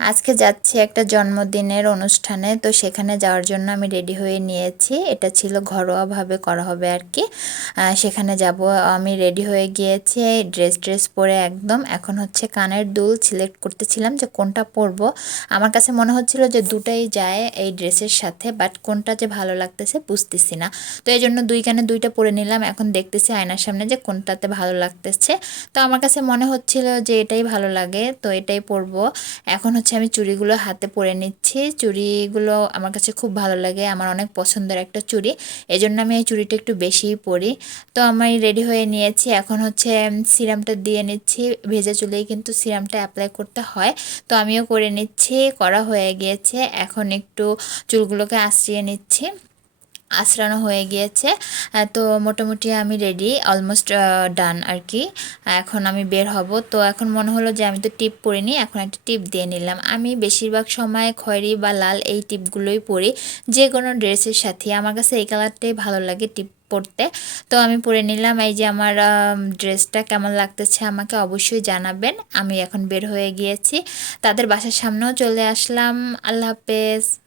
আজকে যাচ্ছি একটা জন্মদিনের অনুষ্ঠানে, তো সেখানে যাওয়ার জন্য আমি রেডি হয়ে নিয়েছি। এটা ছিল ঘরোয়াভাবে করা হবে আর কি। সেখানে যাব। আমি রেডি হয়ে গিয়েছি ড্রেস পরে একদম। এখন হচ্ছে কানের দুল সিলেক্ট করতেছিলাম যে কোনটা পরবো। আমার কাছে মনে হচ্ছিল যে দুটাই যায় এই ড্রেসের সাথে, বাট কোনটা যে ভালো লাগতেছে বুঝতেছি না। তো এই জন্য দুই কানে দুইটা পরে নিলাম। এখন দেখতেছি আয়নার সামনে যে কোনটাতে ভালো লাগতেছে। তো আমার কাছে মনে হচ্ছিল যে এটাই ভালো লাগে, তো এটাই পরবো। এখন হচ্ছে আমি চুড়িগুলো হাতে পরে নিচ্ছি। চুড়িগুলো আমার কাছে খুব ভালো লাগে, আমার অনেক পছন্দের একটা চুড়ি। এই জন্য আমি এই চুড়িটা একটু বেশিই পরি। তো আমি রেডি হয়ে নিয়েছি। এখন হচ্ছে সিরামটা দিয়ে নিচ্ছি। ভেজা চুলেই কিন্তু সিরামটা অ্যাপ্লাই করতে হয়। তো আমিও করে নিচ্ছি, করা হয়ে গিয়েছে। এখন একটু চুলগুলোকে আঁচড়িয়ে নিচ্ছি। আঁচড়ানো হয়ে গিয়েছে। তো মোটামুটি আমি রেডি, অলমোস্ট ডান আর কি। এখন আমি বের হব। তো এখন মনে হলো যে আমি তো টিপ পরিনি, এখন একটা টিপ দিয়ে নিলাম। আমি বেশিরভাগ সময় খয়েরি বা লাল এই টিপগুলোই পরি যে কোনো ড্রেসের সাথে। আমার কাছে এই কালারটাই ভালো লাগে টিপ পরতে। তো আমি পরে নিলাম। এই যে আমার ড্রেসটা কেমন লাগতেছে আমাকে অবশ্যই জানাবেন। আমি এখন বের হয়ে গিয়েছি, তাদের বাসার সামনেও চলে আসলাম। আল্লাহ হাফেজ।